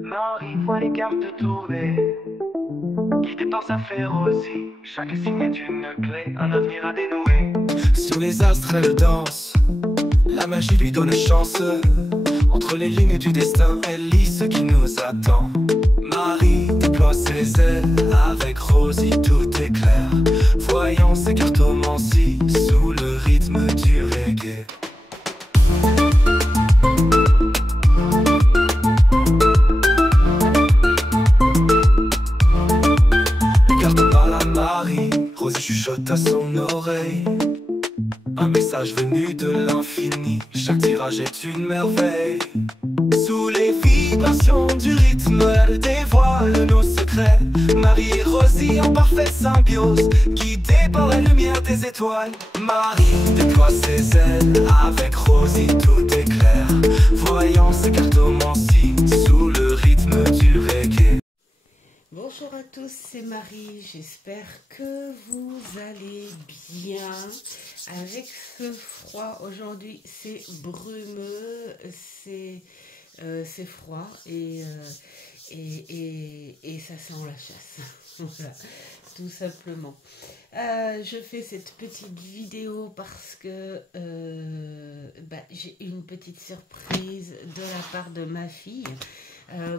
Marie voit les cartes tourner, guidée par sa férocie. Chaque signe est une clé, un avenir à dénouer. Sous les astres elle danse, la magie lui donne chance. Entre les lignes du destin, elle lit ce qui nous attend. Marie déploie ses ailes, avec Rosie tout est clair. Voyant ses cartomancies, sous le rythme du reggae. Les cartes parlent à Marie, Rosie chuchote à son oreille. Un message venu de l'infini, chaque tirage est une merveille. Sous les vibrations du rythme, elle dévoile nos secrets. Marie et Rosie en parfaite symbiose, guidées par la lumière des étoiles. Marie déploie ses ailes, avec Rosie tout est clair. Voyant ses cartomancies, sous le rythme du reggae. Bonjour à tous, c'est Marie, j'espère que vous allez bien. Avec ce froid, aujourd'hui c'est brumeux, c'est froid et ça sent la chasse. Voilà, tout simplement. Je fais cette petite vidéo parce que j'ai une petite surprise de la part de ma fille.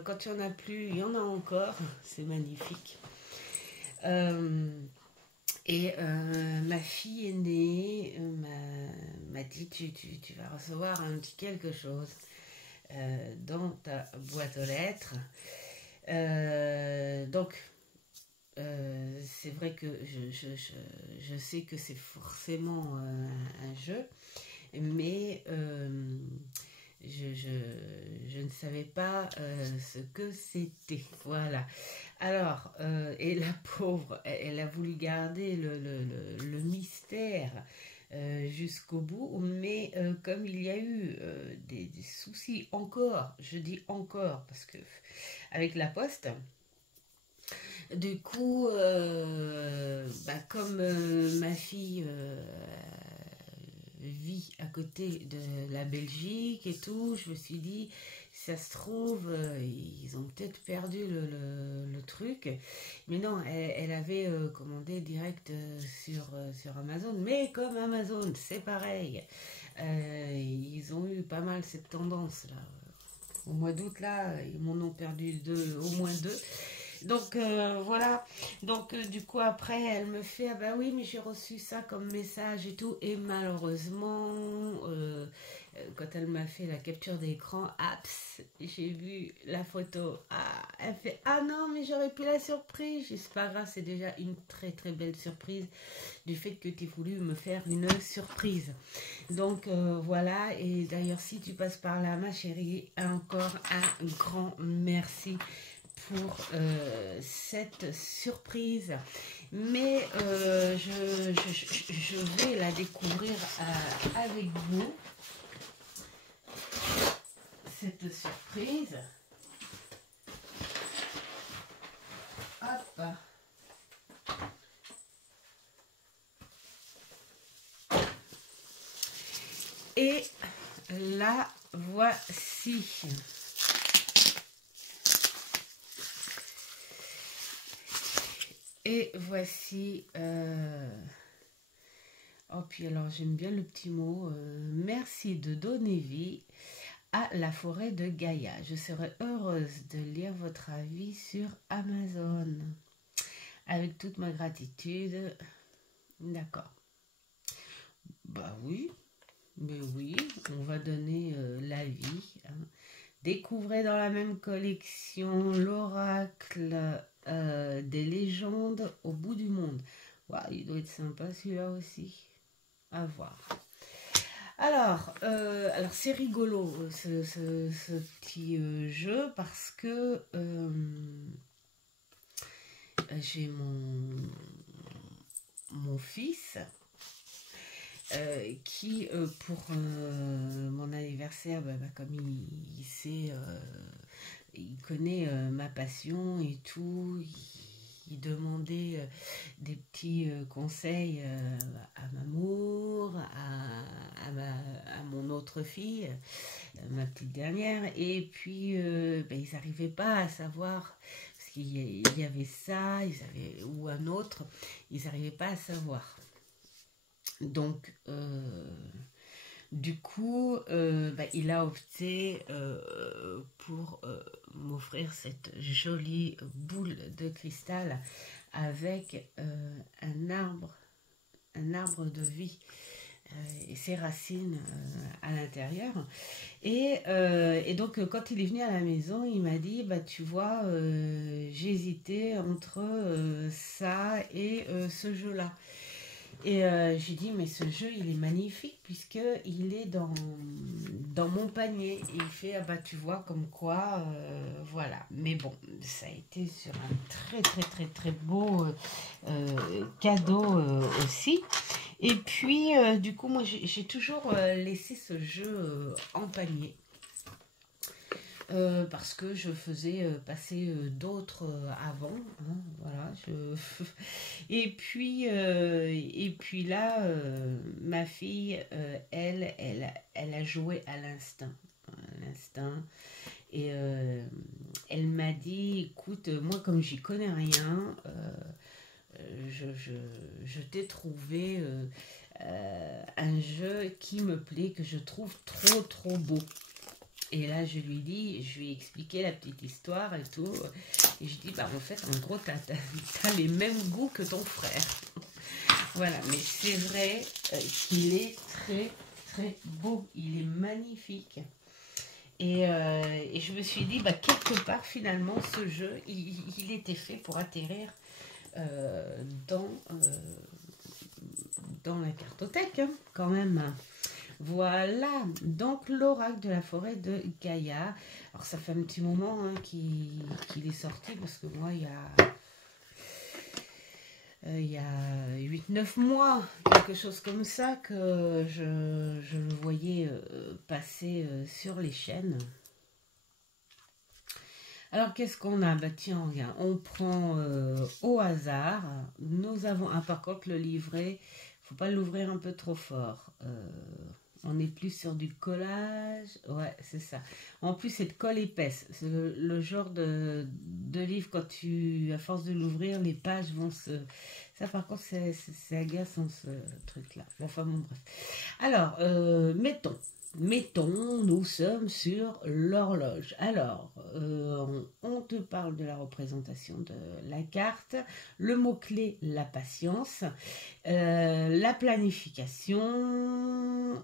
Quand il n'y en a plus, il y en a encore, c'est magnifique. Ma fille aînée m'a dit tu vas recevoir un petit quelque chose dans ta boîte aux lettres. C'est vrai que je sais que c'est forcément un jeu, mais je ne savais pas ce que c'était. Voilà. Alors, et la pauvre, elle a voulu garder le mystère jusqu'au bout, mais comme il y a eu des soucis encore, je dis encore, parce que avec la poste, du coup, comme ma fille vit à côté de la Belgique et tout, je me suis dit, si ça se trouve, ils ont peut-être perdu le truc. Mais non, elle avait commandé direct sur Amazon. Mais comme Amazon, c'est pareil. Ils ont eu pas mal cette tendance là. Au mois d'août, là, ils m'en ont perdu au moins deux. Donc voilà, donc du coup après elle me fait, ah bah oui mais j'ai reçu ça comme message et tout, et malheureusement quand elle m'a fait la capture d'écran, j'ai vu la photo, elle fait, ah non mais j'aurais pu la surprise, c'est pas grave, c'est déjà une très très belle surprise du fait que tu aies voulu me faire une surprise. Donc voilà, et d'ailleurs si tu passes par là ma chérie, encore un grand merci pour cette surprise, mais je vais la découvrir avec vous, cette surprise. Hop. Et la voici. Et voici, oh puis alors j'aime bien le petit mot, merci de donner vie à la forêt de Gaïa. Je serai heureuse de lire votre avis sur Amazon. Avec toute ma gratitude. D'accord. Bah oui, mais oui, on va donner l'avis. Hein. Découvrez dans la même collection l'oracle des légendes au bout du monde. Wow, il doit être sympa celui-là aussi. À voir. Alors c'est rigolo ce petit jeu parce que j'ai mon fils qui pour mon anniversaire, comme il sait, il connaît ma passion et tout, qui demandait des petits conseils à Mamour, à mon autre fille, ma petite dernière. Et puis, ben, ils n'arrivaient pas à savoir, parce qu'il y avait ça, ou un autre, ils n'arrivaient pas à savoir. Donc, du coup, bah, il a opté pour m'offrir cette jolie boule de cristal avec un arbre de vie et ses racines à l'intérieur. Et donc, quand il est venu à la maison, il m'a dit, bah, tu vois, j'hésitais entre ça et ce jeu-là. Et j'ai dit, mais ce jeu, il est magnifique puisqu'il est dans mon panier. Et il fait, ah bah tu vois, comme quoi, voilà. Mais bon, ça a été sur un très, très, très, très beau cadeau aussi. Et puis, du coup, moi, j'ai toujours laissé ce jeu en panier. Parce que je faisais passer d'autres avant, hein, voilà. Et puis là, ma fille, elle a joué à l'instinct, et elle m'a dit, écoute, moi comme j'y connais rien, je t'ai trouvé un jeu qui me plaît, que je trouve trop trop beau. Et là, je lui ai expliqué la petite histoire et tout. Et je dis, bah en fait, en gros, t'as les mêmes goûts que ton frère. Voilà, mais c'est vrai qu'il est très, très beau. Il est magnifique. Et je me suis dit, bah quelque part, finalement, ce jeu, il était fait pour atterrir dans la cartothèque, hein, quand même. Voilà, donc l'oracle de la forêt de Gaïa. Alors ça fait un petit moment hein, qu'il est sorti, parce que moi il y a 8-9 mois, quelque chose comme ça, que je le voyais passer sur les chaînes. Alors qu'est-ce qu'on a? Bah tiens, regarde, on prend au hasard. Nous avons, par contre le livret, faut pas l'ouvrir un peu trop fort. On est plus sur du collage. Ouais, c'est ça. En plus, c'est de colle épaisse. C'est le genre de livre, quand à force de l'ouvrir, les pages vont se... Ça, par contre, c'est agaçant, ce truc-là. Enfin, bon, bref. Alors, mettons, nous sommes sur l'horloge. Alors, on te parle de la représentation de la carte, le mot-clé, la patience, la planification,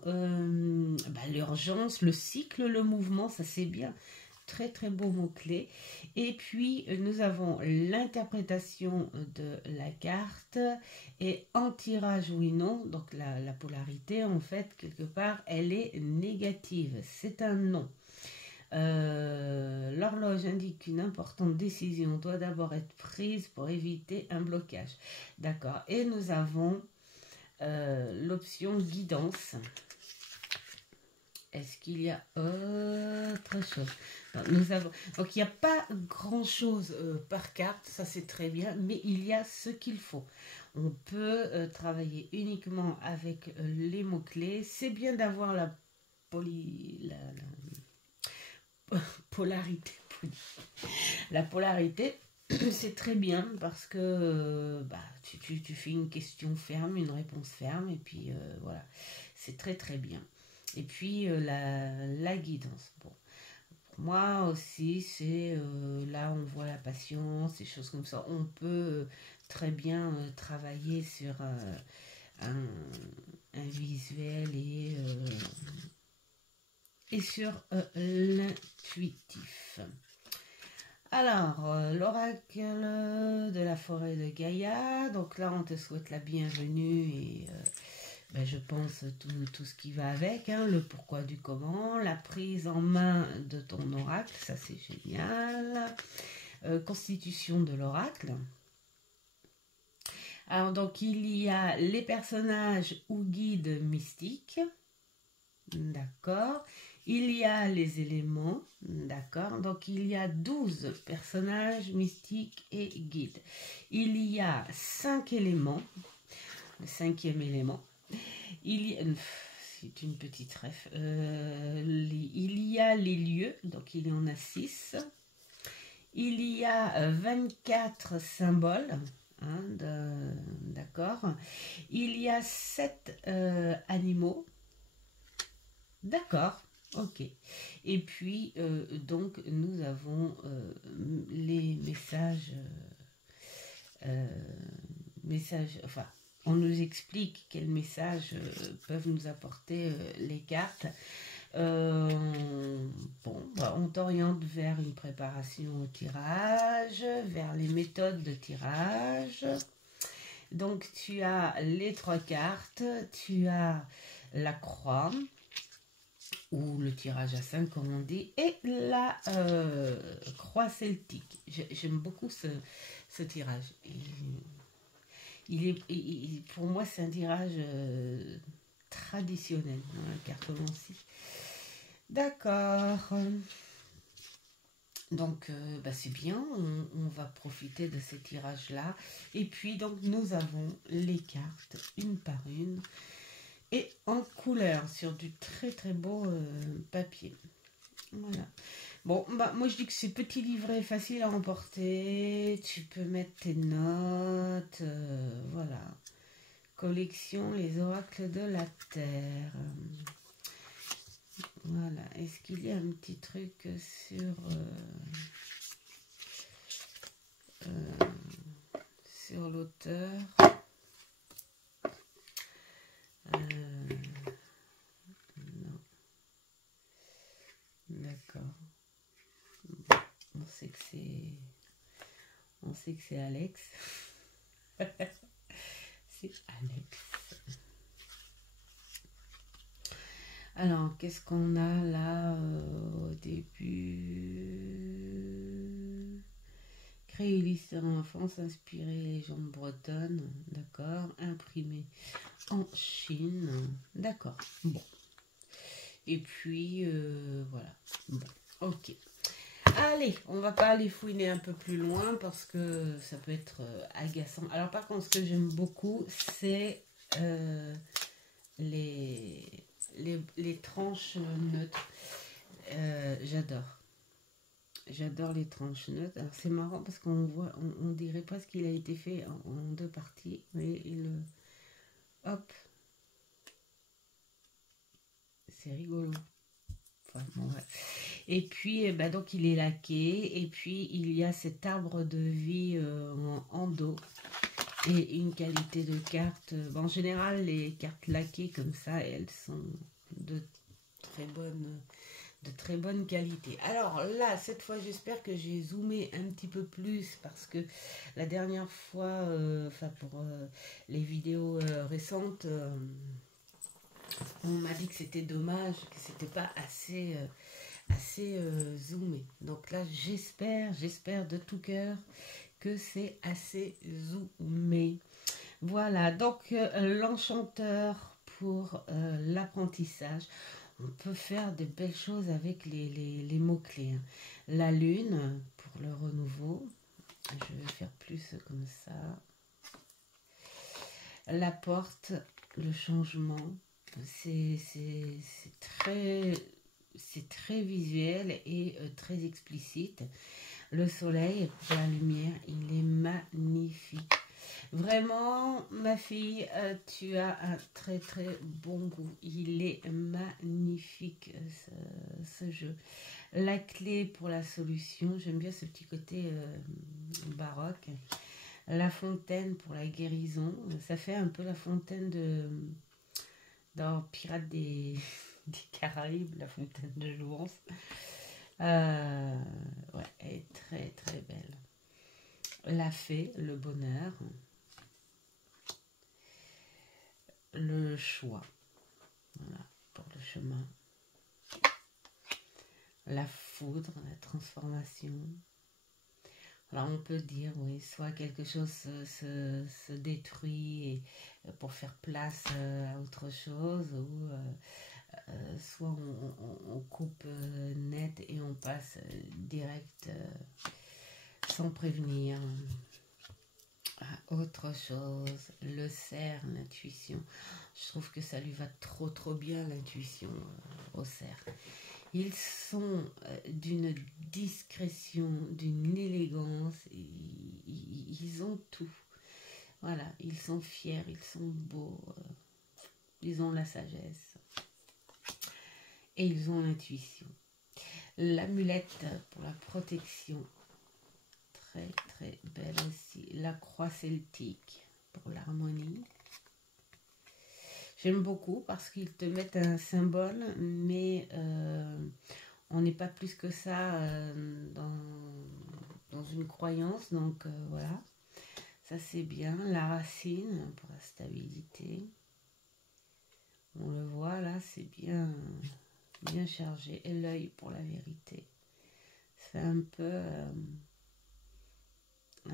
l'urgence, le cycle, le mouvement, ça c'est bien. Très très beau mot-clé. Et puis nous avons l'interprétation de la carte, et en tirage oui non, donc la polarité en fait quelque part elle est négative, c'est un non. L'horloge indique qu'une importante décision doit d'abord être prise pour éviter un blocage. D'accord. Et nous avons l'option guidance. Est-ce qu'il y a autre chose? Donc il n'y a pas grand chose par carte, ça c'est très bien, mais il y a ce qu'il faut. On peut travailler uniquement avec les mots-clés. C'est bien d'avoir la polarité. La polarité, c'est très bien parce que tu fais une question ferme, une réponse ferme, et puis voilà, c'est très très bien. Et puis la guidance. Bon, pour moi aussi, c'est là on voit la patience, des choses comme ça. On peut très bien travailler sur un visuel et sur l'intuitif. Alors, l'oracle de la forêt de Gaïa. Donc là, on te souhaite la bienvenue et je pense tout ce qui va avec, hein, le pourquoi du comment, la prise en main de ton oracle, ça c'est génial. Constitution de l'oracle. Alors donc il y a les personnages ou guides mystiques, d'accord. Il y a les éléments, d'accord? Donc, il y a 12 personnages mystiques et guides. Il y a 5 éléments, le 5e élément. C'est une petite ref. Il y a les lieux, donc il y en a 6. Il y a 24 symboles, hein, d'accord. Il y a 7 animaux, d'accord. Ok. Et puis, donc, nous avons les messages, enfin, on nous explique quels messages peuvent nous apporter les cartes. Bon, bah, on t'oriente vers une préparation au tirage, vers les méthodes de tirage. Donc, tu as les 3 cartes, tu as la croix, ou le tirage à 5 comme on dit, et la croix celtique. J'aime beaucoup ce tirage. Pour moi, c'est un tirage traditionnel dans la cartomancie. D'accord. Donc, bah, c'est bien, on va profiter de ces tirages-là. Et puis, donc, nous avons les cartes, une par une, et en couleur, sur du très très beau papier. Voilà. Bon, bah, moi je dis que c'est petit livret, facile à emporter. Tu peux mettre tes notes. Voilà. Collection Les Oracles de la Terre. Voilà. Est-ce qu'il y a un petit truc sur l'auteur? Non. D'accord. On sait que c'est Alex. C'est Alex. Alors, qu'est-ce qu'on a là au début? Créer une histoire en France, inspirer les légendes bretonnes, d'accord. Imprimé en Chine, d'accord. Bon. Et puis, voilà. Bon, ok. Allez, on va pas aller fouiner un peu plus loin parce que ça peut être agaçant. Alors par contre, ce que j'aime beaucoup, c'est les tranches neutres. J'adore. J'adore les tranches neutres. Alors c'est marrant parce qu'on voit, on dirait presque qu'il a été fait en 2 parties. Mais hop. C'est rigolo. Enfin, bon, ouais. Et puis, bah, donc il est laqué. Et puis, il y a cet arbre de vie en dos. Et une qualité de carte. En général, les cartes laquées comme ça, elles sont de très bonne qualité. Alors là, cette fois, j'espère que j'ai zoomé un petit peu plus parce que la dernière fois, pour les vidéos récentes, on m'a dit que c'était dommage, que c'était pas assez zoomé. Donc là, j'espère de tout cœur que c'est assez zoomé. Voilà, donc l'enchanteur pour l'apprentissage. On peut faire de belles choses avec les mots-clés. La lune pour le renouveau. Je vais faire plus comme ça. La porte, le changement. C'est très visuel et très explicite. Le soleil, la lumière, il est magnifique. Vraiment, ma fille, tu as un très très bon goût. Il est magnifique ce jeu. La clé pour la solution, j'aime bien ce petit côté baroque. La fontaine pour la guérison, ça fait un peu la fontaine dans Pirates des Caraïbes, la fontaine de Jouvence. Ouais, elle est très très belle. La fée, le bonheur. Le choix, voilà, pour le chemin. La foudre, la transformation. Alors on peut dire, oui, soit quelque chose se détruit pour faire place à autre chose, ou soit on coupe net et on passe direct sans prévenir. Autre chose, le cerf, l'intuition. Je trouve que ça lui va trop bien, l'intuition au cerf. Ils sont d'une discrétion, d'une élégance, ils ont tout. Voilà, ils sont fiers, ils sont beaux, ils ont la sagesse et ils ont l'intuition. L'amulette pour la protection, très belle aussi. La croix celtique pour l'harmonie. J'aime beaucoup parce qu'ils te mettent un symbole, mais on n'est pas plus que ça dans une croyance, donc voilà. Ça c'est bien. La racine pour la stabilité. On le voit là, c'est bien chargé. Et l'œil pour la vérité. C'est un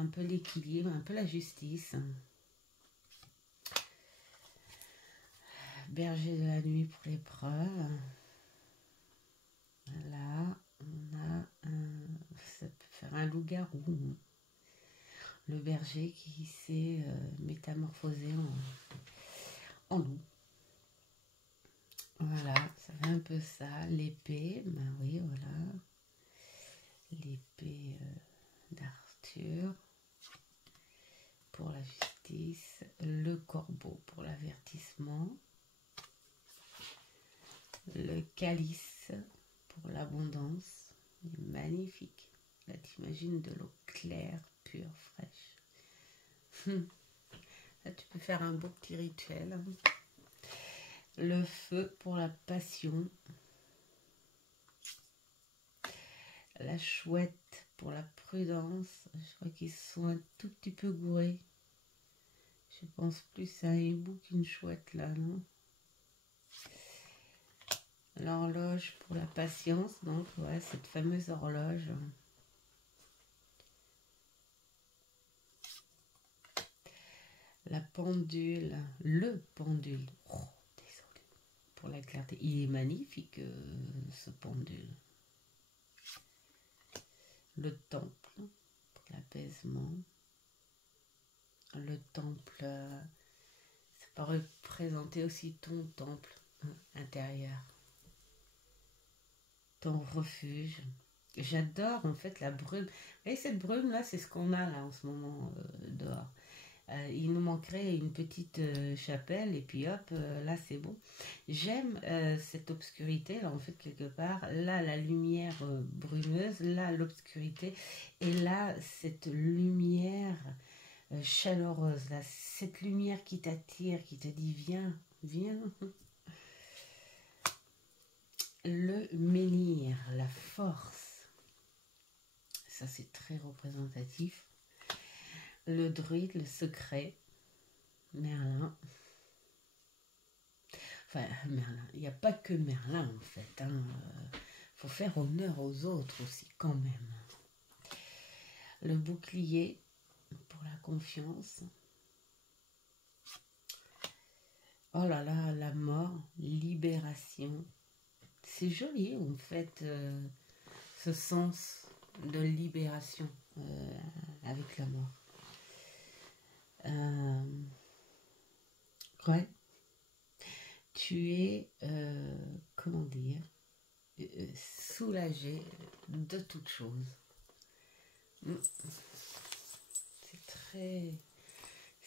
peu l'équilibre, un peu la justice. Berger de la nuit pour l'épreuve. Là, on a ça peut faire un loup-garou. Le berger qui s'est métamorphosé en loup. Voilà, ça fait un peu ça. L'épée, ben oui, voilà. L'épée d'Arthur pour la justice. Le corbeau pour l'avertissement. Le calice pour l'abondance. Magnifique. Là, t'imagines de l'eau claire, pure, fraîche. Là, tu peux faire un beau petit rituel. Le feu pour la passion. La chouette pour la prudence. Je crois qu'ils sont un tout petit peu gourés. Je pense plus à un hibou qu'une chouette là, non? L'horloge pour la patience, donc ouais, cette fameuse horloge. La pendule, le pendule. Oh, désolé. Pour la clarté. Il est magnifique ce pendule. Le temple pour l'apaisement. Le temple, ça peut représenter aussi ton temple intérieur. Ton refuge. J'adore en fait la brume. Vous voyez cette brume là, c'est ce qu'on a là en ce moment dehors. Il nous manquerait une petite chapelle et puis hop, là c'est bon. J'aime cette obscurité là en fait quelque part. Là la lumière brumeuse, là l'obscurité et là cette lumière chaleureuse. Là, cette lumière qui t'attire, qui te dit viens, viens. Le menhir, la force. Ça c'est très représentatif. Le druide, le secret, Merlin. Enfin, Merlin, il n'y a pas que Merlin en fait. Faut faire honneur aux autres aussi quand même. Le bouclier pour la confiance. Oh là là, la mort, libération. C'est joli en fait, ce sens de libération avec la mort. Ouais. Tu es, comment dire, soulagé de toute chose.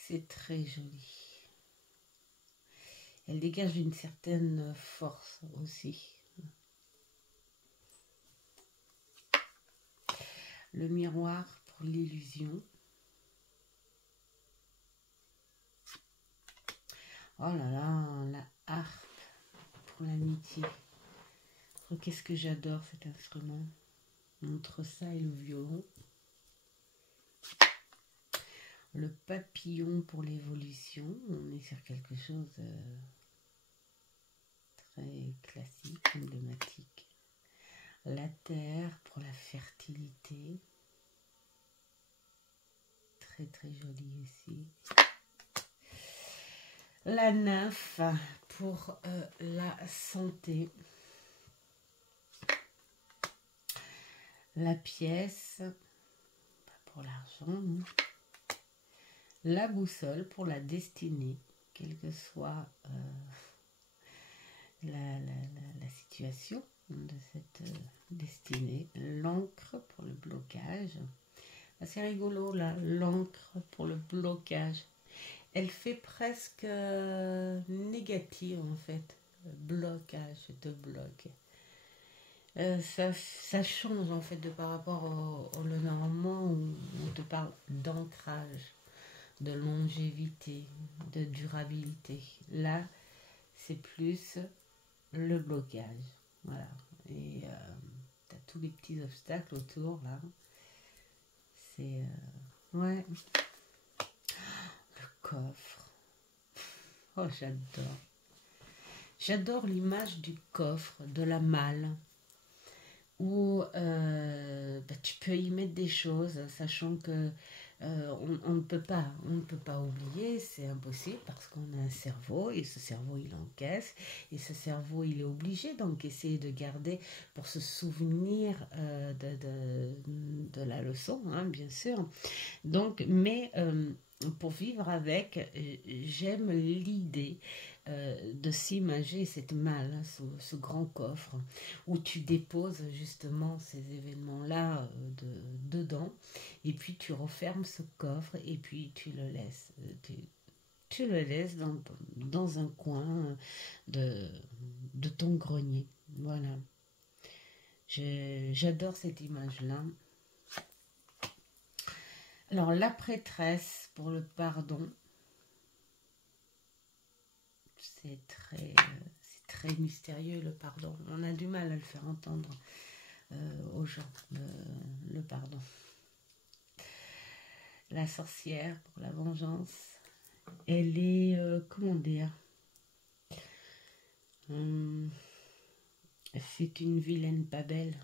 C'est très joli. Elle dégage une certaine force aussi. Le miroir pour l'illusion. Oh là là, la harpe pour l'amitié. Oh, qu'est-ce que j'adore cet instrument. Entre ça et le violon. Le papillon pour l'évolution. On est sur quelque chose très classique, emblématique. La terre pour la fertilité. Très joli aussi. La nymphe pour la santé. La pièce, pas pour l'argent. La boussole pour la destinée, quelle que soit la situation de cette destinée. L'encre pour le blocage. C'est rigolo là, l'encre pour le blocage. Elle fait presque négative en fait. Blocage, je te bloque. Ça change en fait de par rapport au Lenormand où on te parle d'ancrage, de longévité, de durabilité. Là, c'est plus le blocage. Voilà. Et tu as tous les petits obstacles autour là. C'est... ouais. Le coffre. Oh, j'adore. J'adore l'image du coffre, de la malle, où tu peux y mettre des choses, sachant que on ne peut pas oublier, c'est impossible parce qu'on a un cerveau et ce cerveau il encaisse et ce cerveau il est obligé d'encaisser et de garder pour se souvenir de la leçon, hein, bien sûr. Donc, mais pour vivre avec, j'aime l'idée de s'imager cette malle, hein, ce grand coffre, où tu déposes justement ces événements-là dedans, et puis tu refermes ce coffre, et puis tu le laisses. Tu le laisses dans un coin de ton grenier. Voilà. J'adore cette image-là. Alors, la prêtresse pour le pardon, c'est très mystérieux le pardon. On a du mal à le faire entendre aux gens, le pardon. La sorcière pour la vengeance, elle est, comment dire, c'est une vilaine pas belle.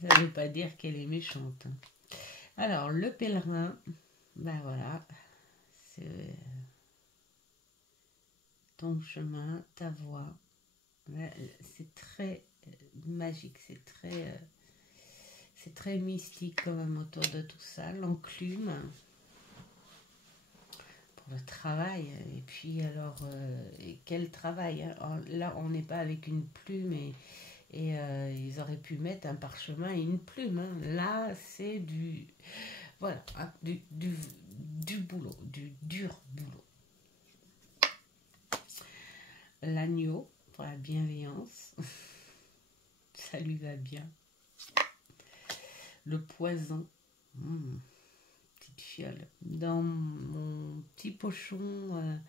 Ça ne veut pas dire qu'elle est méchante. Alors, le pèlerin, ben voilà, c'est ton chemin, ta voie. C'est très magique, c'est très mystique quand même autour de tout ça. L'enclume pour le travail. Et puis alors, quel travail, hein. Alors, là, on n'est pas avec une plume et ils auraient pu mettre un parchemin et une plume. Hein. Là, c'est du... Voilà, hein, du boulot, du dur boulot. L'agneau pour la bienveillance. Ça lui va bien. Le poison. Petite fiole. Dans mon petit pochon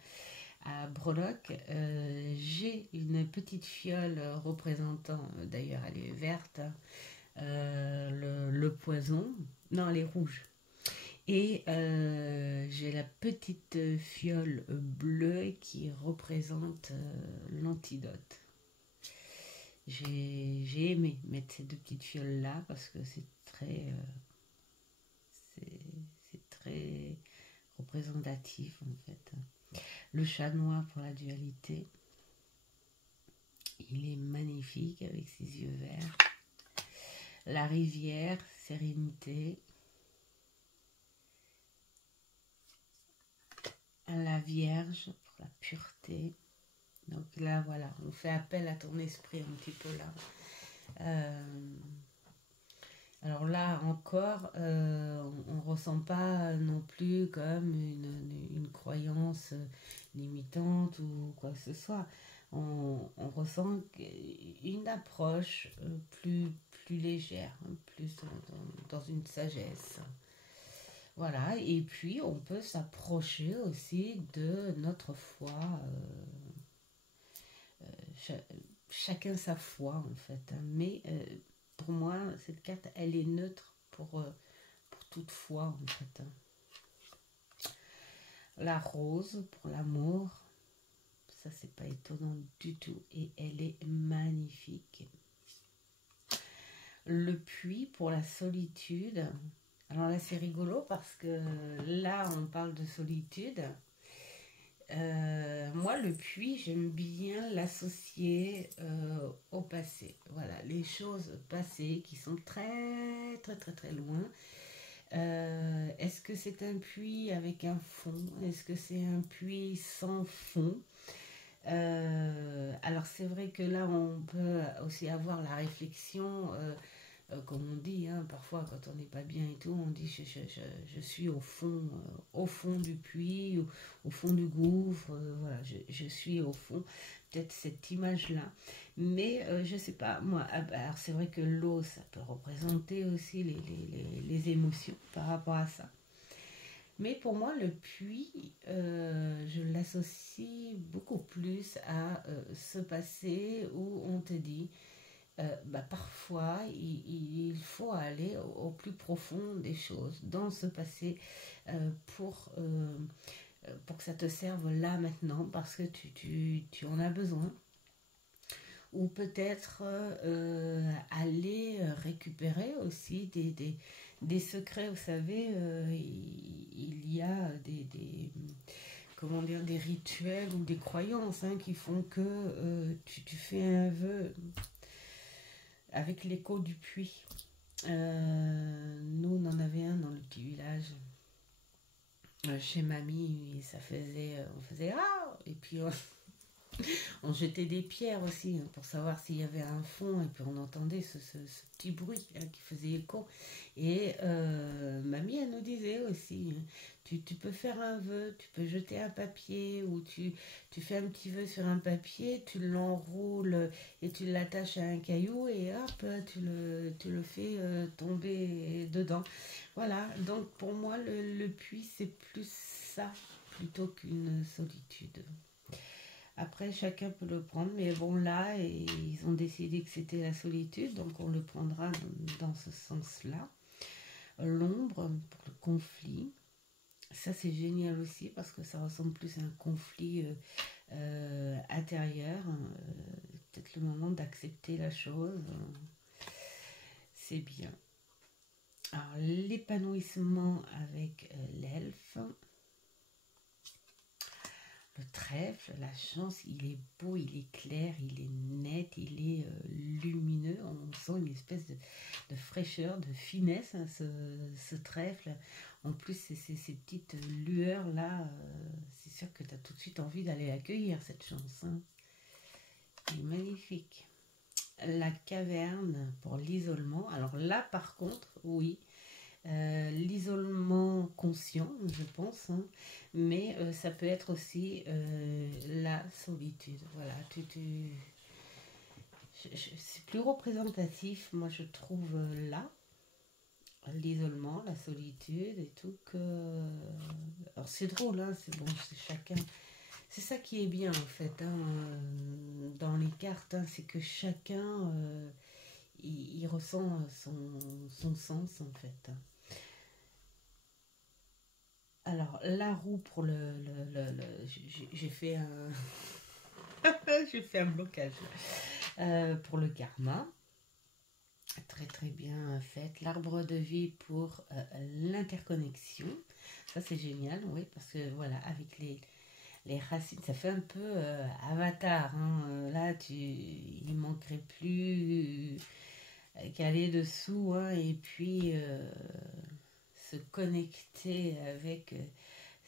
à breloques, j'ai une petite fiole représentant, d'ailleurs elle est verte, le poison. Non, elle est rouge. Et j'ai la petite fiole bleue qui représente l'antidote. J'ai aimé mettre ces deux petites fioles là parce que c'est très représentatif en fait. Le chat noir pour la dualité, il est magnifique avec ses yeux verts. La rivière, sérénité. La Vierge pour la pureté. Donc là, voilà, on fait appel à ton esprit un petit peu là. Alors là encore, on ne ressent pas non plus comme une croyance limitante ou quoi que ce soit. On ressent une approche plus légère, plus dans une sagesse. Voilà, et puis on peut s'approcher aussi de notre foi, chacun sa foi en fait, hein. Mais pour moi, cette carte, elle est neutre pour toute foi en fait. Hein. La rose pour l'amour, ça c'est pas étonnant du tout, et elle est magnifique. Le puits pour la solitude. Alors là, c'est rigolo parce que là, on parle de solitude. Moi, le puits, j'aime bien l'associer au passé. Voilà, les choses passées qui sont très, très, très, très loin. Est-ce que c'est un puits avec un fond? Est-ce que c'est un puits sans fond? Alors c'est vrai que là on peut aussi avoir la réflexion, comme on dit, hein, parfois quand on n'est pas bien et tout, on dit je suis au fond du puits, au fond du gouffre, voilà, je suis au fond, peut-être cette image-là. Mais je sais pas, moi, alors c'est vrai que l'eau, ça peut représenter aussi les émotions par rapport à ça. Mais pour moi, le puits, je l'associe beaucoup plus à ce passé où on te dit, bah, parfois, il faut aller au plus profond des choses dans ce passé pour, pour que ça te serve là maintenant, parce que tu en as besoin. Ou peut-être aller récupérer aussi des secrets. Vous savez, il y a comment dire, des rituels ou des croyances, hein, qui font que tu fais un vœu avec l'écho du puits. Nous, on en avait un dans le petit village. Chez mamie, ça faisait, on faisait ah, et puis on jetait des pierres aussi, hein, pour savoir s'il y avait un fond, et puis on entendait ce petit bruit, hein, qui faisait écho. Et mamie, elle nous disait aussi, hein, tu peux faire un vœu, tu peux jeter un papier, ou tu fais un petit vœu sur un papier, tu l'enroules et tu l'attaches à un caillou, et hop, tu le fais tomber dedans. Voilà, donc pour moi, le puits, c'est plus ça, plutôt qu'une solitude. Après, chacun peut le prendre, mais bon, là, ils ont décidé que c'était la solitude, donc on le prendra dans ce sens-là. L'ombre, pour le conflit, ça c'est génial aussi, parce que ça ressemble plus à un conflit intérieur. Peut-être le moment d'accepter la chose, c'est bien. Alors, l'épanouissement avec l'elfe. Le trèfle, la chance, il est beau, il est clair, il est net, il est lumineux. On sent une espèce de fraîcheur, de finesse, hein, ce trèfle. En plus, ces petites lueurs-là, c'est sûr que tu as tout de suite envie d'aller accueillir cette chance, hein. Il est magnifique. La caverne pour l'isolement. Alors là, par contre, oui, l'isolement conscient, je pense, hein, mais ça peut être aussi la solitude. Voilà, c'est plus représentatif, moi je trouve, là, l'isolement, la solitude et tout, que. Alors c'est drôle, hein, c'est bon, c'est chacun. C'est ça qui est bien en fait, hein, dans les cartes, hein, c'est que chacun il ressent son sens en fait, hein. Alors, la roue pour j'ai fait un, j'ai fait un blocage pour le karma. Très très bien fait. L'arbre de vie pour l'interconnexion. Ça c'est génial, oui, parce que voilà, avec les racines, ça fait un peu avatar, hein. Là, il manquerait plus qu'à aller dessous, hein, et puis se connecter avec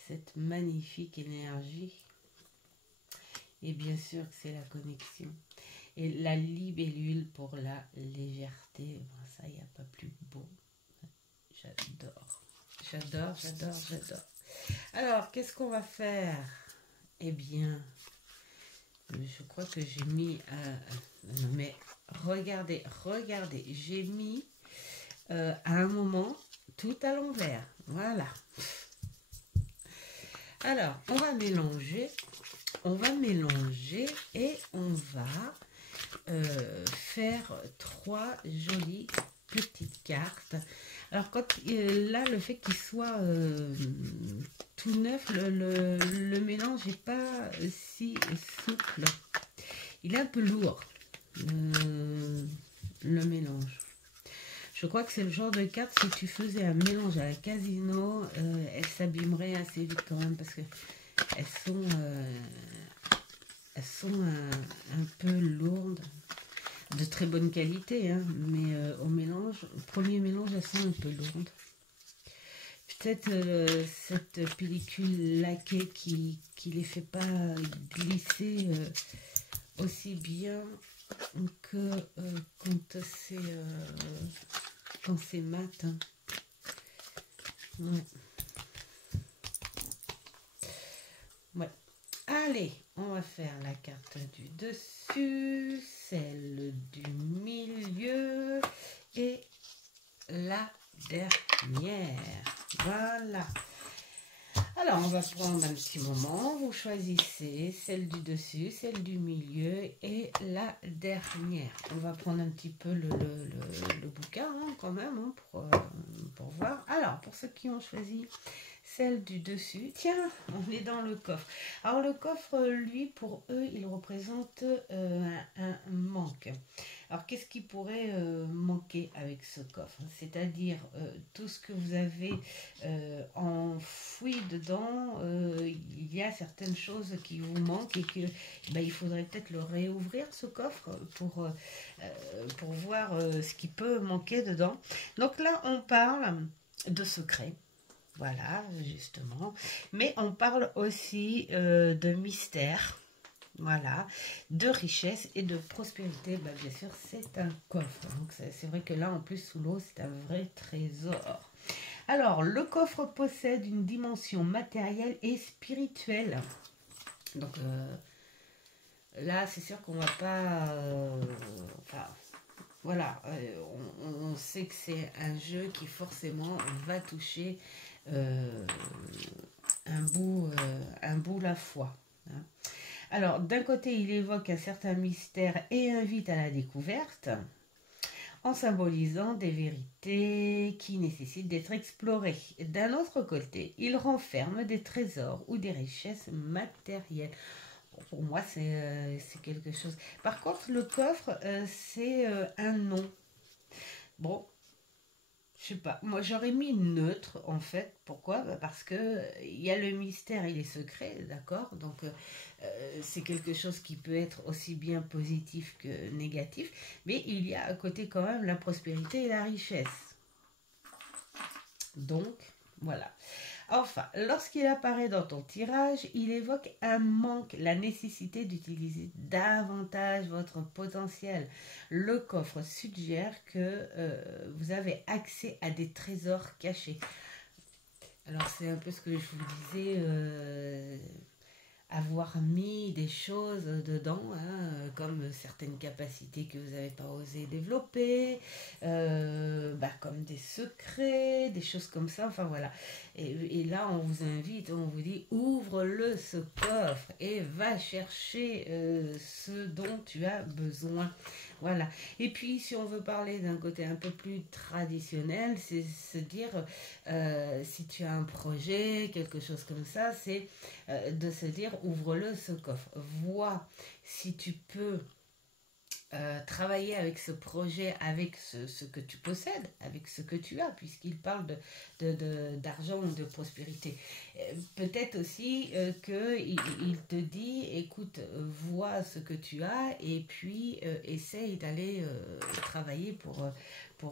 cette magnifique énergie. Et bien sûr que c'est la connexion. Et la libellule pour la légèreté. Bon, ça, il n'y a pas plus beau. J'adore. J'adore, j'adore, j'adore. Alors, qu'est-ce qu'on va faire? Eh bien, je crois que j'ai mis... non, mais regardez, regardez. J'ai mis à un moment tout à l'envers. Voilà. Alors, on va mélanger et on va faire 3 jolies petites cartes. Alors, là, le fait qu'il soit tout neuf, le mélange n'est pas si souple. Il est un peu lourd, le mélange. Je crois que c'est le genre de carte, si tu faisais un mélange à la casino, elle s'abîmerait assez vite quand même, parce que elles sont un peu lourdes, de très bonne qualité, hein, mais au premier mélange, elles sont un peu lourdes. Peut-être cette pellicule laquée qui les fait pas glisser aussi bien que quand c'est mat. Hein. Ouais. Ouais. Allez, on va faire la carte du dessus, celle du milieu et la dernière. Voilà. Alors, on va prendre un petit moment. Vous choisissez celle du dessus, celle du milieu et la dernière. On va prendre un petit peu le bouquin hein, quand même hein, pour voir. Alors, pour ceux qui ont choisi celle du dessus, tiens, on est dans le coffre. Alors, le coffre, lui, pour eux, il représente un manque. Alors, qu'est-ce qui pourrait manquer avec ce coffre? C'est-à-dire tout ce que vous avez enfoui dedans, il y a certaines choses qui vous manquent et que il faudrait peut-être le réouvrir, ce coffre, pour voir ce qui peut manquer dedans. Donc là, on parle de secrets. Voilà, justement. Mais on parle aussi de mystère. Voilà, de richesse et de prospérité. Bien sûr, c'est un coffre. Donc, c'est vrai que là, en plus, sous l'eau, c'est un vrai trésor. Alors, le coffre possède une dimension matérielle et spirituelle. Donc, là, c'est sûr qu'on va pas... voilà, on sait que c'est un jeu qui forcément va toucher un bout la foi. Hein. Alors, d'un côté, il évoque un certain mystère et invite à la découverte, en symbolisant des vérités qui nécessitent d'être explorées. D'un autre côté, il renferme des trésors ou des richesses matérielles. Pour moi, c'est quelque chose. Par contre, le coffre, c'est un nom. Bon, je sais pas. Moi, j'aurais mis neutre, en fait. Pourquoi? Parce que il y a le mystère et les secrets, d'accord? Donc, c'est quelque chose qui peut être aussi bien positif que négatif. Mais il y a à côté quand même la prospérité et la richesse. Donc, voilà. Enfin, lorsqu'il apparaît dans ton tirage, il évoque un manque, la nécessité d'utiliser davantage votre potentiel. Le coffre suggère que vous avez accès à des trésors cachés. Alors, c'est un peu ce que je vous disais, avoir mis des choses dedans, hein, comme certaines capacités que vous n'avez pas osé développer, comme des secrets, des choses comme ça, enfin voilà. Et là, on vous invite, on vous dit, ouvre-le ce coffre et va chercher ce dont tu as besoin. Voilà. Et puis, si on veut parler d'un côté un peu plus traditionnel, c'est se dire, si tu as un projet, quelque chose comme ça, c'est de se dire, ouvre-le ce coffre. Vois si tu peux travailler avec ce projet, avec ce que tu possèdes, avec ce que tu as, puisqu'il parle d'argent ou de prospérité. Peut-être aussi qu'il te dit, écoute, vois ce que tu as et puis essaye d'aller travailler pour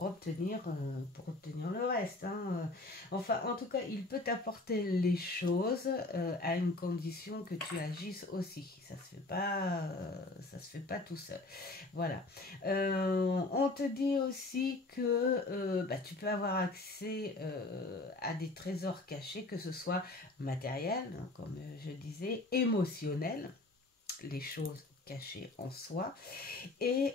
obtenir le reste. Hein. Enfin, en tout cas, il peut t'apporter les choses à une condition que tu agisses aussi. Ça se fait pas tout seul. Voilà. On te dit aussi que tu peux avoir accès à des trésors cachés, que ce soit matériel, hein, comme je disais, émotionnel, les choses cachées en soi, et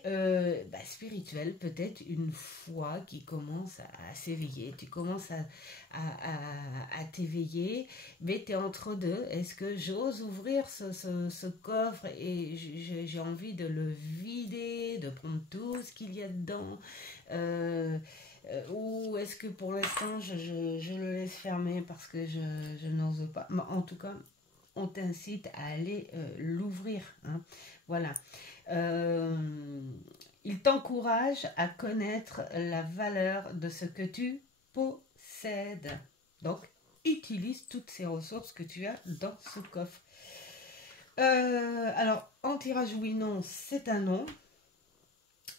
spirituel, peut-être une foi qui commence à s'éveiller. Tu commences à t'éveiller, mais tu es entre deux. Est-ce que j'ose ouvrir ce coffre et j'ai envie de le vider, de prendre tout ce qu'il y a dedans ou est-ce que pour l'instant je le laisse fermer parce que je n'ose pas. Mais en tout cas, on t'incite à aller l'ouvrir. Hein. Voilà. Il t'encourage à connaître la valeur de ce que tu possèdes. Donc, utilise toutes ces ressources que tu as dans ce coffre. Alors, en tirage oui, non, c'est un non.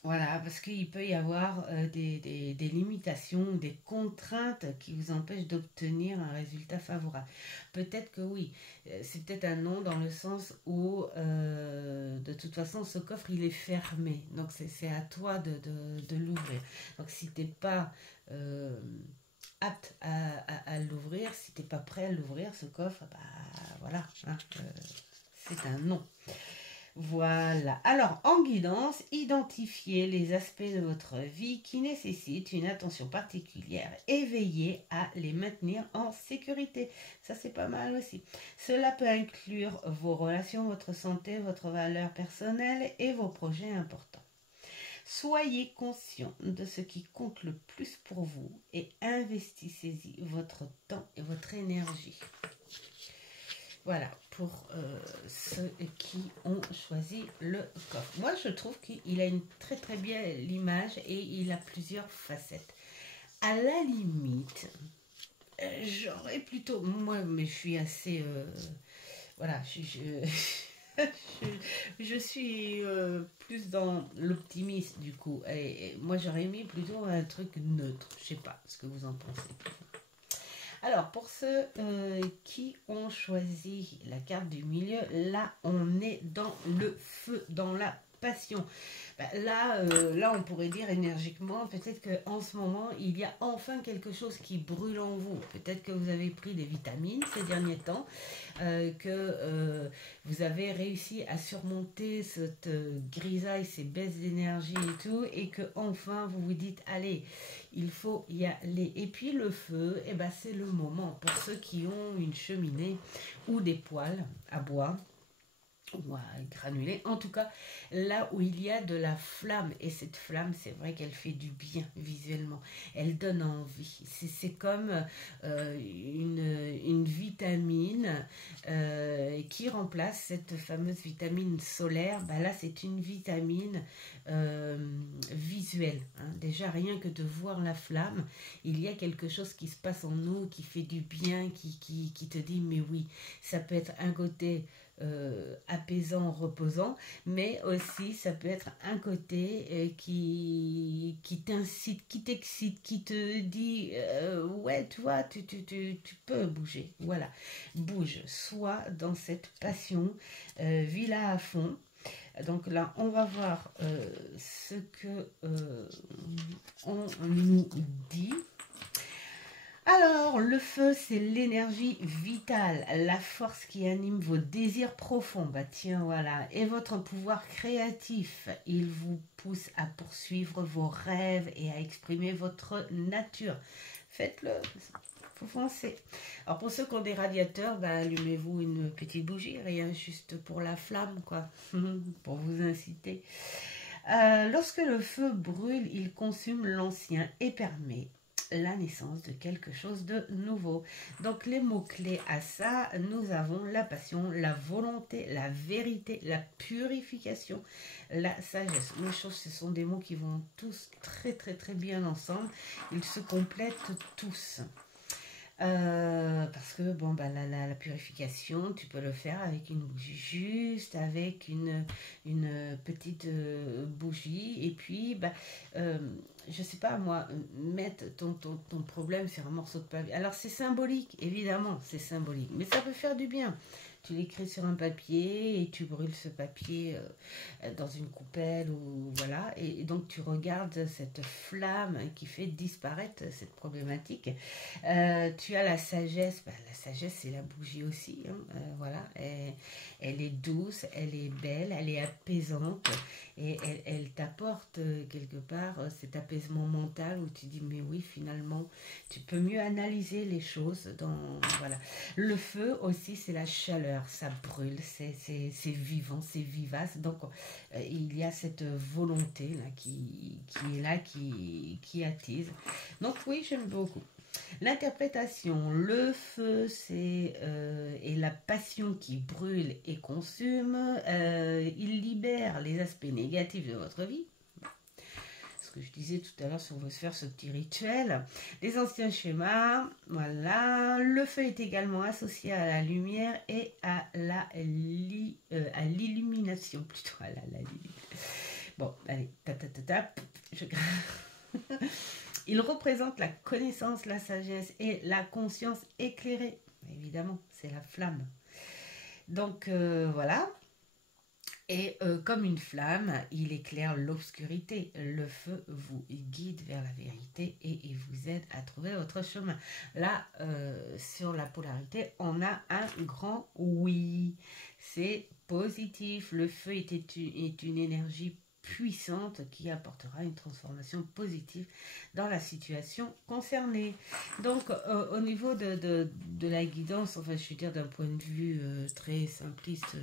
Voilà, parce qu'il peut y avoir des limitations, des contraintes qui vous empêchent d'obtenir un résultat favorable. Peut-être que oui, c'est peut-être un non dans le sens où de toute façon ce coffre il est fermé. Donc c'est à toi de l'ouvrir. Donc si tu n'es pas apte à l'ouvrir, si tu n'es pas prêt à l'ouvrir ce coffre, bah voilà, hein, c'est un non. Voilà. Alors, en guidance, identifiez les aspects de votre vie qui nécessitent une attention particulière et veillez à les maintenir en sécurité. Ça, c'est pas mal aussi. Cela peut inclure vos relations, votre santé, votre valeur personnelle et vos projets importants. Soyez conscient de ce qui compte le plus pour vous et investissez-y votre temps et votre énergie. Voilà, pour ceux qui ont choisi le coffre. Moi, je trouve qu'il a une très très belle image et il a plusieurs facettes. À la limite, j'aurais plutôt... Moi, mais je suis assez... voilà, je suis plus dans l'optimisme du coup. Et moi, j'aurais mis plutôt un truc neutre. Je sais pas ce que vous en pensez. Alors, pour ceux qui ont choisi la carte du milieu, là, on est dans le feu, dans la passion. Là, on pourrait dire énergiquement, peut-être qu'en ce moment, il y a enfin quelque chose qui brûle en vous. Peut-être que vous avez pris des vitamines ces derniers temps, que vous avez réussi à surmonter cette grisaille, ces baisses d'énergie et tout, et que enfin vous vous dites, allez, il faut y aller. Et puis le feu, eh ben, c'est le moment pour ceux qui ont une cheminée ou des poêles à bois ou à granuler, en tout cas là où il y a de la flamme, et cette flamme c'est vrai qu'elle fait du bien visuellement, elle donne envie, c'est comme une vitamine qui remplace cette fameuse vitamine solaire. Bah là c'est une vitamine visuelle, hein. Déjà rien que de voir la flamme, il y a quelque chose qui se passe en nous, qui fait du bien, qui te dit mais oui, ça peut être un côté apaisant, reposant, mais aussi ça peut être un côté qui t'incite, qui t'excite, qui te dit ouais, tu vois, tu peux bouger. Voilà, bouge, sois dans cette passion, vis-la à fond. Donc là, on va voir ce que on nous dit. Alors, le feu, c'est l'énergie vitale, la force qui anime vos désirs profonds. Bah tiens, voilà. Et votre pouvoir créatif, il vous pousse à poursuivre vos rêves et à exprimer votre nature. Faites-le, faut foncer. Alors, pour ceux qui ont des radiateurs, bah, allumez-vous une petite bougie, rien, juste pour la flamme, quoi, pour vous inciter. Lorsque le feu brûle, il consume l'ancien et permet la naissance de quelque chose de nouveau. Donc les mots-clés à ça, nous avons la passion, la volonté, la vérité, la purification, la sagesse. Les choses, ce sont des mots qui vont tous très très très bien ensemble. Ils se complètent tous. Parce que bon, bah, la purification, tu peux le faire avec une bougie juste, avec une petite bougie, et puis bah, je sais pas moi, mettre ton problème sur un morceau de papier. Alors c'est symbolique, évidemment, c'est symbolique, mais ça peut faire du bien. Tu l'écris sur un papier et tu brûles ce papier dans une coupelle ou voilà, et donc tu regardes cette flamme qui fait disparaître cette problématique. Tu as la sagesse. Bah, la sagesse c'est la bougie aussi, hein. Voilà, elle est douce, elle est belle, elle est apaisante et elle t'apporte quelque part cet apaisement mental où tu dis mais oui, finalement tu peux mieux analyser les choses voilà. Le feu aussi c'est la chaleur, ça brûle, c'est vivant, c'est vivace, donc il y a cette volonté là qui est là, qui attise. Donc oui, j'aime beaucoup. L'interprétation, le feu, c'est et la passion qui brûle et consume. Il libère les aspects négatifs de votre vie, ce que je disais tout à l'heure, si on veut se faire ce petit rituel. Les anciens schémas, voilà. Le feu est également associé à la lumière et à l'illumination, plutôt à la Bon, allez, je... Il représente la connaissance, la sagesse et la conscience éclairée. Évidemment, c'est la flamme. Donc, voilà. Et comme une flamme, il éclaire l'obscurité. Le feu vous guide vers la vérité et il vous aide à trouver votre chemin. Là, sur la polarité, on a un grand oui. C'est positif. Le feu est une énergie puissante qui apportera une transformation positive dans la situation concernée. Donc, au niveau de la guidance, enfin, je veux dire d'un point de vue très simpliste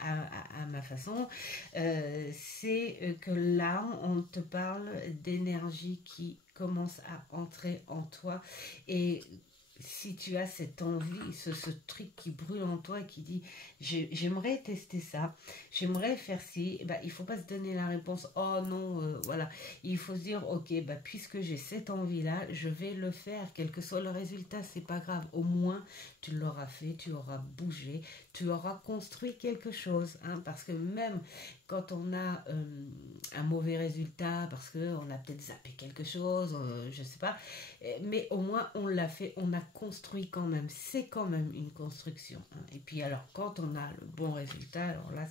à ma façon, c'est que là, on te parle d'énergie qui commence à entrer en toi et si tu as cette envie, ce truc qui brûle en toi et qui dit j'aimerais tester ça, j'aimerais faire ci, bah, il ne faut pas se donner la réponse oh non, voilà. Il faut se dire ok, bah, puisque j'ai cette envie-là, je vais le faire, quel que soit le résultat, c'est pas grave. Au moins, tu l'auras fait, tu auras bougé, tu auras construit quelque chose. Hein, parce que même quand on a un mauvais résultat, parce qu'on a peut-être zappé quelque chose, je ne sais pas, mais au moins on l'a fait, on a construit quand même, c'est quand même une construction. Hein. Et puis alors quand on a le bon résultat, alors là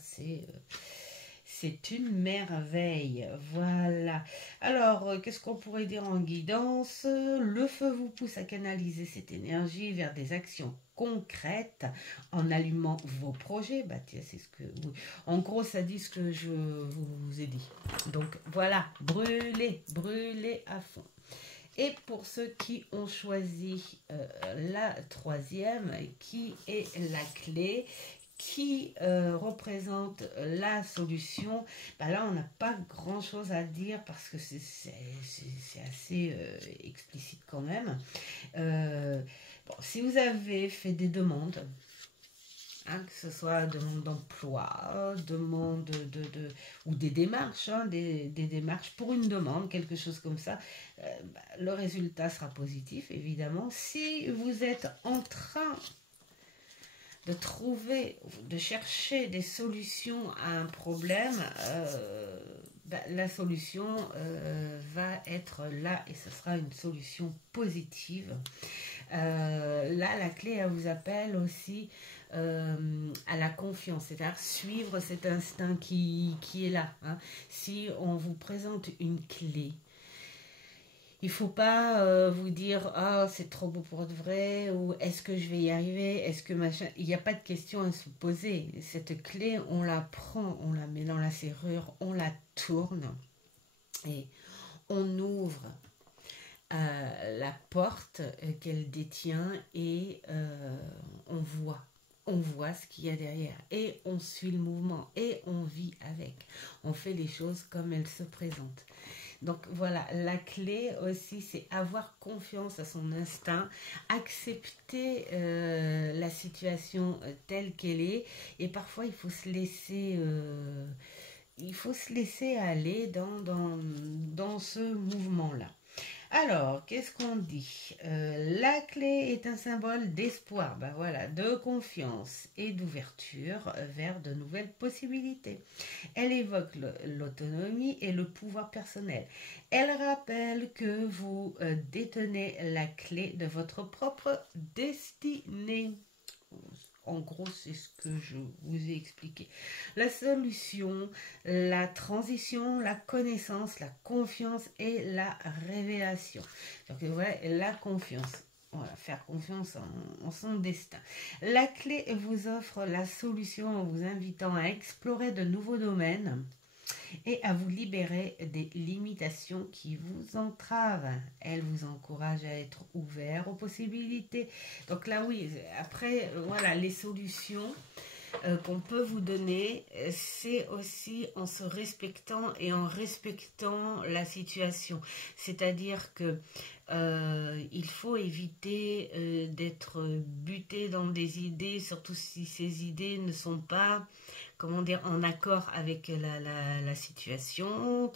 c'est une merveille. Voilà. Alors, qu'est-ce qu'on pourrait dire en guidance? Le feu vous pousse à canaliser cette énergie vers des actions concrètes en allumant vos projets. Bah tiens, c'est ce que... Oui. En gros, ça dit ce que je vous ai dit. Donc, voilà. Brûlez, brûlez à fond. Et pour ceux qui ont choisi la troisième, qui est la clé, qui représente la solution, bah là on n'a pas grand chose à dire parce que c'est assez explicite quand même. Bon, si vous avez fait des demandes, hein, que ce soit demande d'emploi, demande ou des démarches, hein, des démarches pour une demande, quelque chose comme ça, bah, le résultat sera positif évidemment. Si vous êtes en train de trouver, de chercher des solutions à un problème, bah, la solution va être là et ce sera une solution positive. Là, la clé, elle vous appelle aussi à la confiance, c'est-à-dire suivre cet instinct qui est là. Hein. Si on vous présente une clé, il ne faut pas vous dire « Ah, c'est trop beau pour être vrai » ou « Est-ce que je vais y arriver ?» Est-ce que machin... Il n'y a pas de question à se poser. Cette clé, on la prend, on la met dans la serrure, on la tourne et on ouvre la porte qu'elle détient et on voit ce qu'il y a derrière et on suit le mouvement et on vit avec. On fait les choses comme elles se présentent. Donc voilà, la clé aussi, c'est avoir confiance à son instinct, accepter la situation telle qu'elle est et parfois il faut se laisser aller dans ce mouvement-là. Alors, qu'est-ce qu'on dit? La clé est un symbole d'espoir, ben voilà, de confiance et d'ouverture vers de nouvelles possibilités. Elle évoque l'autonomie et le pouvoir personnel. Elle rappelle que vous détenez la clé de votre propre destinée. En gros, c'est ce que je vous ai expliqué. La solution, la transition, la connaissance, la confiance et la révélation. Donc voilà, la confiance. Voilà, faire confiance en son destin. La clé vous offre la solution en vous invitant à explorer de nouveaux domaines et à vous libérer des limitations qui vous entravent. Elle vous encourage à être ouvert aux possibilités. Donc là, oui, après, voilà, les solutions qu'on peut vous donner, c'est aussi en se respectant et en respectant la situation. C'est-à-dire que il faut éviter d'être buté dans des idées, surtout si ces idées ne sont pas comment dire, en accord avec la situation.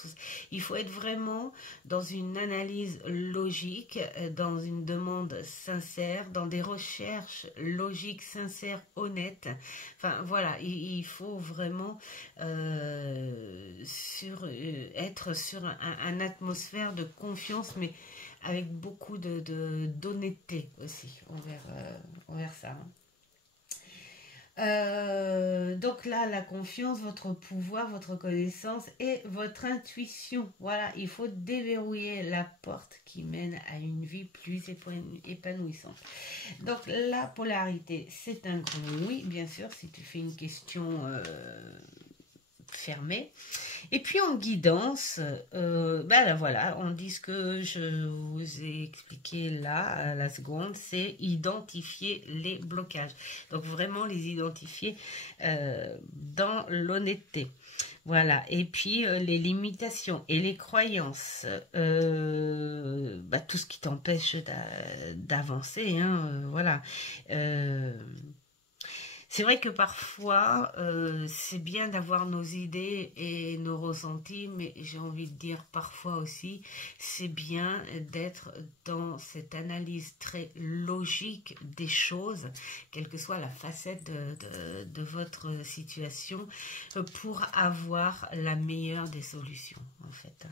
Il faut être vraiment dans une analyse logique, dans une demande sincère, dans des recherches logiques, sincères, honnêtes. Enfin voilà, il faut vraiment être sur une atmosphère de confiance, mais avec beaucoup d'honnêteté aussi envers ça. Donc là, la confiance, votre pouvoir, votre connaissance et votre intuition. Voilà, il faut déverrouiller la porte qui mène à une vie plus épanouissante. Donc la polarité, c'est un grand oui, bien sûr, si tu fais une question fermée. Et puis en guidance, là, voilà, on dit ce que je vous ai expliqué là, à la seconde, c'est identifier les blocages. Donc vraiment les identifier dans l'honnêteté. Voilà, et puis les limitations et les croyances, tout ce qui t'empêche d'avancer, hein, voilà. C'est vrai que parfois, c'est bien d'avoir nos idées et nos ressentis, mais j'ai envie de dire parfois aussi, c'est bien d'être dans cette analyse très logique des choses, quelle que soit la facette de votre situation, pour avoir la meilleure des solutions, en fait.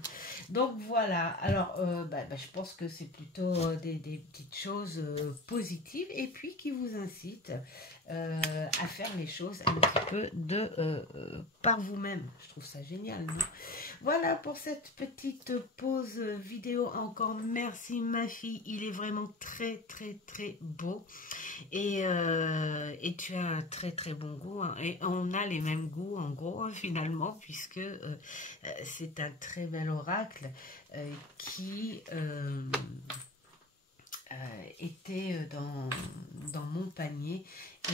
Donc voilà, alors je pense que c'est plutôt des petites choses positives et puis qui vous incitent à faire les choses un petit peu par vous-même. Je trouve ça génial, non? Voilà pour cette petite pause vidéo. Encore merci ma fille, il est vraiment très très très beau et tu as un très très bon goût, hein. Et on a les mêmes goûts en gros, hein, finalement, puisque c'est un très bel oracle qui était dans mon panier.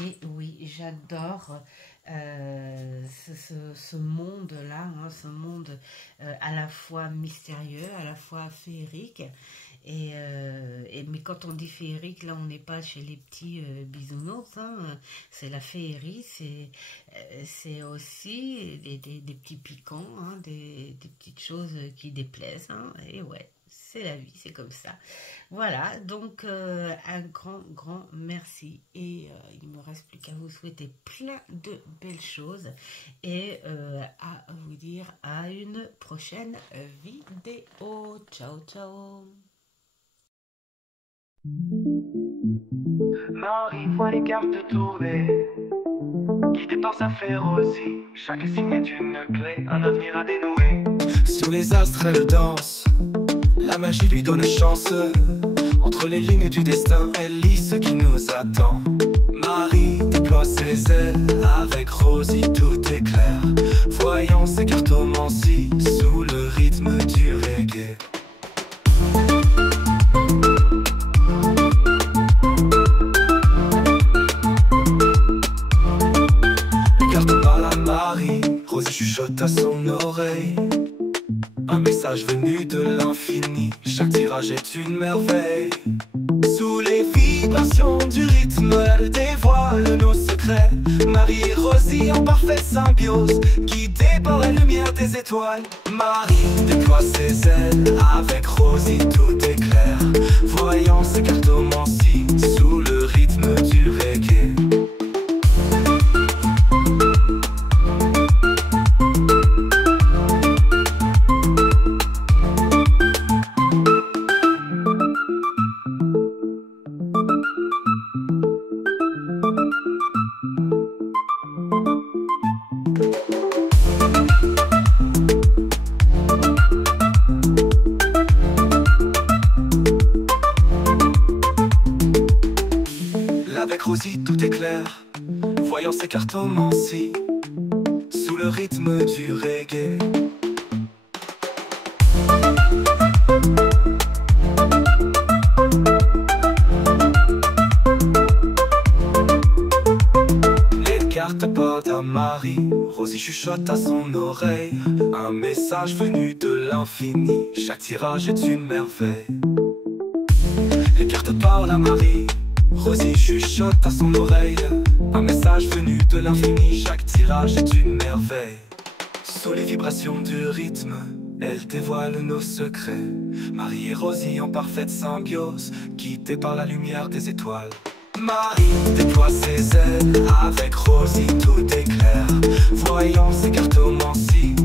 Et oui, j'adore ce monde-là, hein, ce monde à la fois mystérieux, à la fois féerique. Mais quand on dit féerique, là on n'est pas chez les petits bisounours, hein, c'est la féerie, c'est aussi des petits piquants, hein, des petites choses qui déplaisent, hein, et ouais. C'est la vie, c'est comme ça. Voilà, donc un grand merci. Et il ne me reste plus qu'à vous souhaiter plein de belles choses. Et à vous dire à une prochaine vidéo. Ciao, ciao. Marie voit les cartes tourner, guidée par sa férocie. Chaque signe est une clé, un avenir à dénouer. Sur les astres elle danse, la magie lui donne chance. Entre les lignes du destin, elle lit ce qui nous attend. Marie déploie ses ailes, avec Rosie tout est clair. Voyant ses cartomancies, sous le rythme du reggae. Les cartes parlent à Marie, Rosie chuchote à son oreille. Un message venu de l'infini, chaque tirage est une merveille. Sous les vibrations du rythme, elle dévoile nos secrets. Marie et Rosie en parfaite symbiose, guidée par la lumière des étoiles. Marie déploie ses ailes, avec Rosie tout est clair. Voyant ses cartomancies, sous le rythme du reggae. Avec Rosie tout est clair, voyant ses cartomancies, sous le rythme du reggae. Les cartes portent à Marie, Rosie chuchote à son oreille. Un message venu de l'infini, chaque tirage est une merveille. Les cartes parlent à Marie, Rosie chuchote à son oreille un message venu de l'infini. Chaque tirage est une merveille. Sous les vibrations du rythme, elle dévoile nos secrets. Marie et Rosie en parfaite symbiose, guidées par la lumière des étoiles. Marie déploie ses ailes, avec Rosie tout est clair. Voyons ses cartomancies,